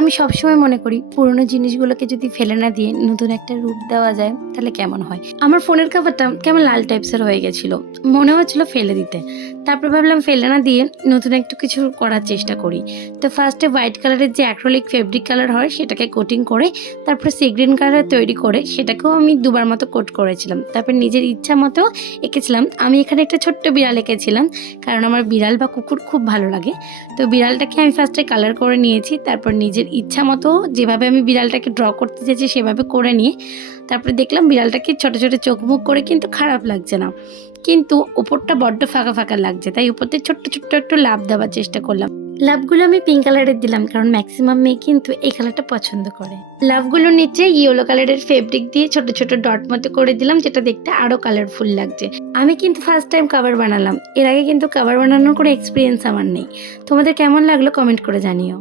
আমি সবসময় মনে করি পুরোনো জিনিসগুলোকে যদি ফেলে না দিয়ে নতুন একটা রূপ দেওয়া যায় তাহলে কেমন হয়। আমার ফোনের কভারটা কেমন লাল টাইপসের হয়ে গেছিল, মনে হচ্ছিল ফেলে দিতে। তারপর ভাবলাম ফেলে না দিয়ে নতুন একটু কিছু করার চেষ্টা করি। তো ফার্স্টে হোয়াইট কালারের যে অ্যাক্রিলিক ফেব্রিক কালার হয় সেটাকে কোটিং করে তারপরে সি গ্রিন কালার তৈরি করে সেটাকেও আমি দুবার মতো কোট করেছিলাম। তারপর নিজের ইচ্ছা মতো এঁকেছিলাম। আমি এখানে একটা ছোট্ট বিড়াল এঁকেছিলাম, কারণ আমার বিড়াল বা কুকুর খুব ভালো লাগে। তো বিড়ালটাকে আমি ফার্স্টে কালার করে নিয়েছি, তারপর নিজের ইচ্ছা মতো যেভাবে আমি বিড়ালটাকে ড্র করতে চেয়েছি সেভাবে করে নিয়ে তারপরে দেখলাম বিড়ালটাকে ছোটো ছোটো চোখ মুখ করে কিন্তু খারাপ লাগছে না, কিন্তু উপরটা বড্ড ফাঁকা ফাঁকা লাগছে। তাই উপর দিয়ে ছোট্ট ছোট্ট একটু লাভ দেওয়ার চেষ্টা করলাম। লাভগুলো আমি পিঙ্ক কালারের দিলাম, কারণ ম্যাক্সিমাম মেয়ে কিন্তু এই কালারটা পছন্দ করে। লাভগুলোর নিচে ইয়েলো কালারের ফেব্রিক দিয়ে ছোট ছোট ডট মতো করে দিলাম, যেটা দেখতে আরো কালারফুল লাগছে। আমি কিন্তু ফার্স্ট টাইম কভার বানালাম, এর আগে কিন্তু কভার বানানোর কোনো এক্সপিরিয়েন্স আমার নেই। তোমাদের কেমন লাগলো কমেন্ট করে জানিও।